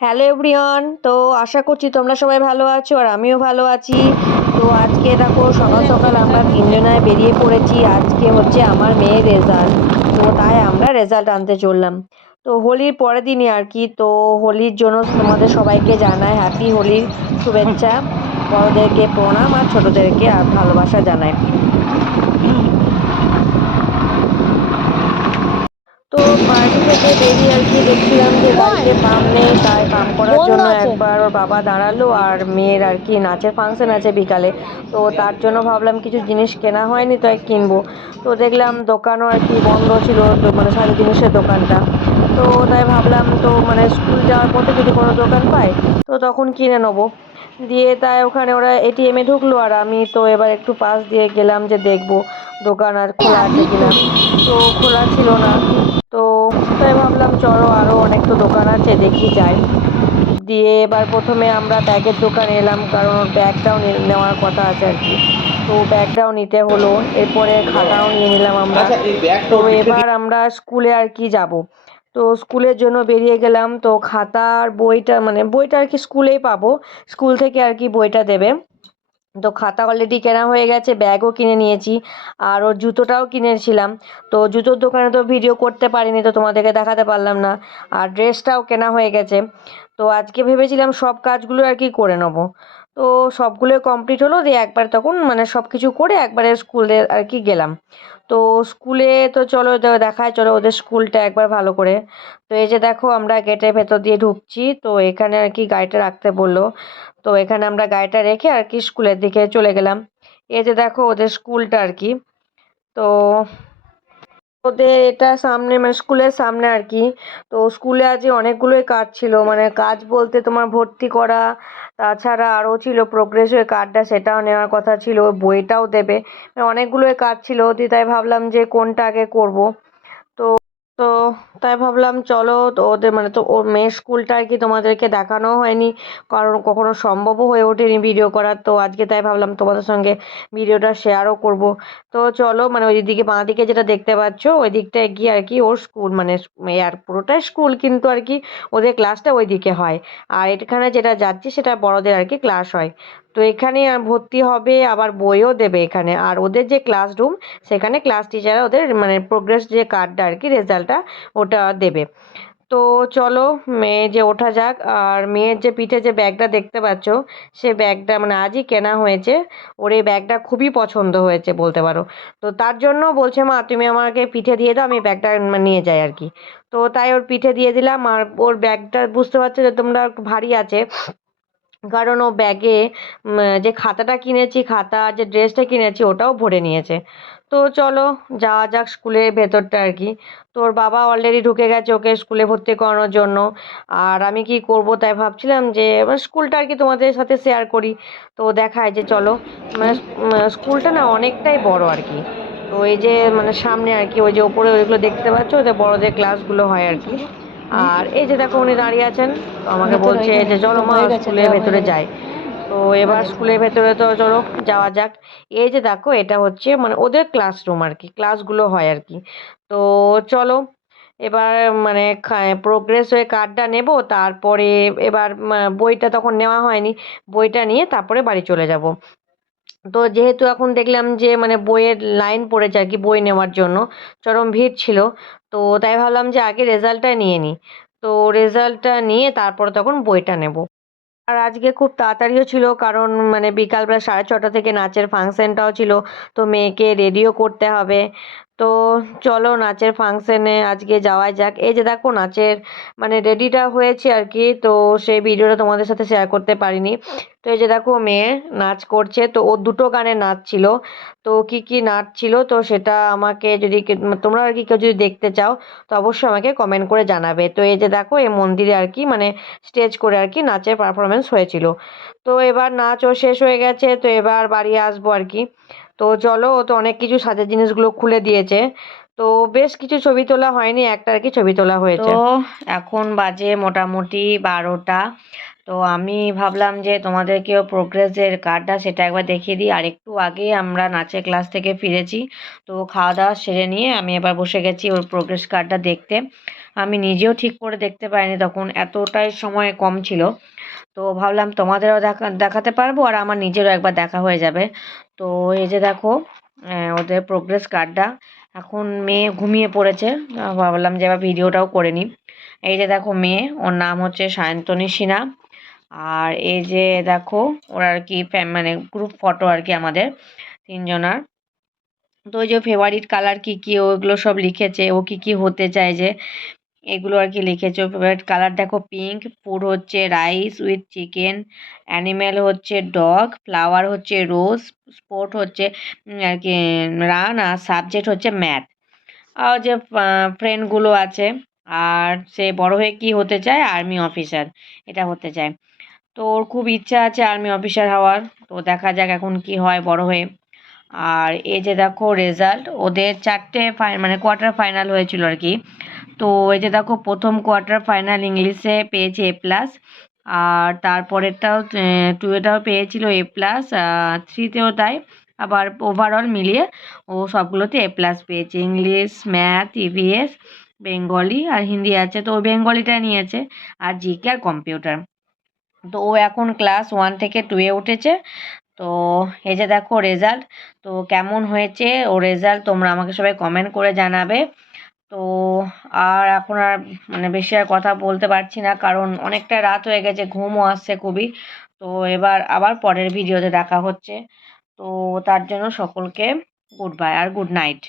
Hello everyone, তো আশা করছি তোমরা সবাই ভালো আছো আর আমিও ভালো আছি। তো আজকে দেখো সকাল সকাল আমরা তিনজনায় বেরিয়ে পড়েছি। আজকে হচ্ছে আমার মেয়ের রেজাল্ট, তো তাই আমরা রেজাল্ট আনতে চললাম। তো হোলির পরের দিনই আর কি, তো হোলির জন্য তোমাদের সবাইকে জানাই হ্যাপি হোলির শুভেচ্ছা। বড়দেরকে প্রণাম আর ছোটদেরকে আর ভালোবাসা জানাই। তো বাড়ি থেকে বেরিয়ে আর কি দেখছিলাম যে গাড়িতে পাম্প নেই, তাই পাম্প করার বন্ধ জন্য আছে। একবার ওর বাবা দাঁড়ালো। আর মেয়ের আর কি নাচের ফাংশন আছে বিকালে, তো তার জন্য ভাবলাম কিছু জিনিস কেনা হয়নি, তাই কিনবো। তো দেখলাম দোকানও আর কি বন্ধ ছিল, মানে সাজে জিনিসের দোকানটা। তো তাই ভাবলাম তো মানে স্কুল যাওয়ার পথে যদি কোনো দোকান পাই তো তখন কিনে নেবো। দিয়ে তাই ওখানে ওরা এটিএমে ঢুকলো, আর আমি তো এবার একটু পাশ দিয়ে গেলাম যে দেখবো দোকান আর খোলা আছে কিনা। তো খোলা ছিল না। তো তাই ভাবলাম চলো আরও অনেক তো দোকান আছে দেখি যাই। দিয়ে এবার প্রথমে আমরা ব্যাগের দোকানে এলাম, কারণ ওর ব্যাগটাও নেওয়ার কথা আছে আর কি। তো ব্যাগটাও নিতে হলো, এরপরে খাতাও নিয়ে নিলাম আমরা। আচ্ছা, এই ব্যাগটা তো ওর পিঠে এবার আমরা স্কুলে আর কি যাব। তো স্কুলের জন্য বেরিয়ে গেলাম। তো খাতা আর বইটা মানে বইটা আর কি স্কুলেই পাবো, স্কুল থেকে আর কি বইটা দেবে। তো খাতা অলরেডি কেনা হয়ে গেছে, ব্যাগও কিনে নিয়েছি, আর ওর জুতোটাও কিনেছিলাম। তো জুতোর দোকানে তো ভিডিও করতে পারিনি, তো তোমাদেরকে দেখাতে পারলাম না। আর ড্রেসটাও কেনা হয়ে গেছে। তো আজকে ভেবেছিলাম সব কাজগুলো আর কি করে নেবো। তো সবগুলোই কমপ্লিট হলো, দিয়ে একবার তখন মানে সব কিছু করে একবারে স্কুলে আর কি গেলাম। তো স্কুলে তো চলো দেখায়, চলো ওদের স্কুলটা একবার ভালো করে। তো এই যে দেখো আমরা গেটের ভেতর দিয়ে ঢুকছি, তো এখানে আর কি গাড়িটা রাখতে বললো। তো এখানে আমরা গাড়িটা রেখে আর কি স্কুলের দিকে চলে গেলাম। এই যে দেখো ওদের স্কুলটা আর কি। তো ওদের এটা সামনে মানে স্কুলের সামনে আর কি। তো স্কুলে আজ অনেকগুলোই কাজ ছিল, মানে কাজ বলতে তোমার ভর্তি করা, তাছাড়া আরও ছিল প্রোগ্রেস ওই কার্ডটা, সেটাও নেওয়ার কথা ছিল, বইটাও দেবে। মানে অনেকগুলোই কাজ ছিল, তাই ভাবলাম যে কোনটা আগে করব। তো তো তাই ভাবলাম চলো, তো ওদের মানে তো ওর মেয়ের স্কুলটা আর কি তোমাদেরকে দেখানো হয়নি, কারণ কখনো সম্ভবও হয়ে ওঠেনি ভিডিও করার। তো আজকে তাই ভাবলাম তোমাদের সঙ্গে ভিডিওটা শেয়ারও করব। তো চলো মানে ওই দিকে বাঁ দিকে যেটা দেখতে পাচ্ছ ওই দিকটায় গিয়ে আর কি ওর স্কুল মানে আর পুরোটাই স্কুল, কিন্তু আর কি ওদের ক্লাসটা ওই দিকে হয়। আর এখানে যেটা যাচ্ছি সেটা বড়দের আর কি ক্লাস হয়। তো এখানে ভর্তি হবে, আবার বইও দেবে এখানে। আর ওদের যে ক্লাসরুম, সেখানে ক্লাস টিচাররা ওদের মানে প্রোগ্রেস যে কার্ডটা আর কি রেজাল্টটা ওটা দেবে। তো চলো মেয়ে যে ওঠা যাক। আর মেয়ের যে পিঠে যে ব্যাগটা দেখতে পাচ্ছ, সে ব্যাগটা মানে আজই কেনা হয়েছে। ওর এই ব্যাগটা খুবই পছন্দ হয়েছে বলতে পারো। তো তার জন্য বলছে মা তুমি আমাকে পিঠে দিয়ে দাও, আমি ব্যাগটা নিয়ে যাই আর কি। তো তাই ওর পিঠে দিয়ে দিলাম। আর ওর ব্যাগটা বুঝতে পারছো যে তোমরা ভারী আছে, কারণ ও ব্যাগে যে খাতাটা কিনেছি, খাতা আর যে ড্রেসটা কিনেছি ওটাও ভরে নিয়েছে। তো চলো যাওয়া যাক স্কুলের ভেতরটা আর কি। তোর বাবা অলরেডি ঢুকে গেছে ওকে স্কুলে ভর্তি করানোর জন্য। আর আমি কি করব তাই ভাবছিলাম যে স্কুলটা আর কি তোমাদের সাথে শেয়ার করি। তো দেখায় যে চলো মানে স্কুলটা না অনেকটাই বড় আর কি। তো এই যে মানে সামনে আর কি ওই যে ওপরে ওইগুলো দেখতে পাচ্ছ, ওদের বড়দের ক্লাসগুলো হয় আর কি। আর এই যে দেখো উনি দাঁড়িয়ে আছেন, তো আমাকে ভেতরে বলছে ওইখানে যে চলো এটা মা হয়ে গেছে, স্কুলের দেওয়া হয়ে ভেতরে গেছে। যাই। তো এবার স্কুলের ভেতরে তো চলো যাওয়া যাক। এই যে দেখো এটা হচ্ছে মানে ওদের ক্লাসরুম আর কি, ক্লাসগুলো হয় আর কি। তো চলো এবার মানে প্রোগ্রেস হয়ে কার্ডটা নেব, তারপরে এবার বইটা তখন নেওয়া হয়নি, বইটা নিয়ে তারপরে বাড়ি চলে যাব। তো যেহেতু এখন দেখলাম যে মানে বইয়ের লাইন পড়েছে আর কি বই নেওয়ার জন্য, চরম ভিড় ছিল। তো তাই ভাবলাম যে আগে রেজাল্টটা নিয়ে নিই। তো রেজাল্টটা নিয়ে তারপরে তখন বইটা নেব। আর আজকে খুব তাড়াতাড়িও ছিল, কারণ মানে বিকালবেলা 6:30 থেকে নাচের ফাংশনটাও ছিল। তো মেয়েকে রেডিও করতে হবে। তো চলো নাচের ফাংশনে আজকে যাওয়া যাক। এই যে দেখো নাচের মানে রেডিটা হয়েছে আর কি, তো সেই ভিডিওটা তোমাদের সাথে শেয়ার করতে পারিনি। তো এই যে দেখো মেয়ে নাচ করছে, তো ও দুটো গানে নাচ ছিল। তো কি কি নাচ ছিল তো সেটা আমাকে যদি তোমরা আর কি কেউ যদি দেখতে চাও তো অবশ্যই আমাকে কমেন্ট করে জানাবে। তো এই যে দেখো এই মন্দিরে আর কি মানে স্টেজ করে আর কি নাচের পারফরমেন্স হয়েছিল। তো এবার নাচও শেষ হয়ে গেছে, তো এবার বাড়ি আসবো আর কি। তো চলো ও তো অনেক কিছু সাজের জিনিসগুলো খুলে দিয়েছে। তো বেশ কিছু ছবি তোলা হয়নি, একটা আর কি ছবি তোলা হয়েছে। তো এখন বাজে মোটামুটি 12টা। তো আমি ভাবলাম যে তোমাদেরকেও প্রোগ্রেসের কার্ডটা সেটা একবার দেখিয়ে দিই। আর একটু আগে আমরা নাচের ক্লাস থেকে ফিরেছি। তো খাওয়া দাওয়া সেরে নিয়ে আমি এবার বসে গেছি ওর প্রোগ্রেস কার্ডটা দেখতে। আমি নিজেও ঠিক করে দেখতে পাইনি, তখন এতটাই সময় কম ছিল। তো ভাবলাম তোমাদেরও দেখাতে পারবো আর আমার নিজেরও একবার দেখা হয়ে যাবে। তো এই যে দেখো ওদের প্রোগ্রেস কার্ডটা। এখন মেয়ে ঘুমিয়ে পড়েছে, ভাবলাম যে এবার ভিডিওটাও করে নিই। এই যে দেখো মেয়ে, ওর নাম হচ্ছে সায়ন্তনী সিনহা। আর এই যে দেখো ওর আর কি মানে গ্রুপ ফটো আর কি আমাদের তিনজনার। তো ওই যে ফেভারিট কালার কি কি ওগুলো সব লিখেছে, ও কি কি হতে চায় যে এগুলো আর কি লিখেছে। ফেভারিট কালার দেখো পিঙ্ক, ফুড হচ্ছে রাইস উইথ চিকেন, অ্যানিম্যাল হচ্ছে ডগ, ফ্লাওয়ার হচ্ছে রোজ, স্পোর্ট হচ্ছে আর কি রান, আর সাবজেক্ট হচ্ছে ম্যাথ। আর যে ফ্রেন্ডগুলো আছে, আর সে বড় হয়ে কি হতে চায়, আর্মি অফিসার এটা হতে চায়। তো ওর খুব ইচ্ছা আছে আর্মি অফিসার হওয়ার, তো দেখা যাক এখন কি হয় বড় হয়ে। আর এই যে দেখো রেজাল্ট, ওদের 4টে মানে কোয়ার্টার ফাইনাল হয়েছিল আর কি। তো এই যে দেখো প্রথম কোয়ার্টার ফাইনাল ইংলিশে পেয়েছে A+, আর তারপরেরটাও 2এটাও পেয়েছিল A+, 3তেও তাই। আবার ওভারঅল মিলিয়ে ও সবগুলোতে A+ পেয়েছে। ইংলিশ, ম্যাথ, ইভিএস, বেঙ্গলি আর হিন্দি আছে, তো ও বেঙ্গলিটা নিয়েছে। আর জিকে আর কম্পিউটার। তো ও এখন ক্লাস 1 থেকে 2-এ উঠেছে। তো এই যে দেখো রেজাল্ট। তো কেমন হয়েছে ও রেজাল্ট তোমরা আমাকে সবাই কমেন্ট করে জানাবে। তো আর এখন আর মানে বেশি আর কথা বলতে পারছি না, কারণ অনেকটা রাত হয়ে গেছে, ঘুমও আসছে খুবই। তো এবার আবার পরের ভিডিওতে দেখা হচ্ছে। তো তার জন্য সকলকে গুড বাই আর গুড নাইট।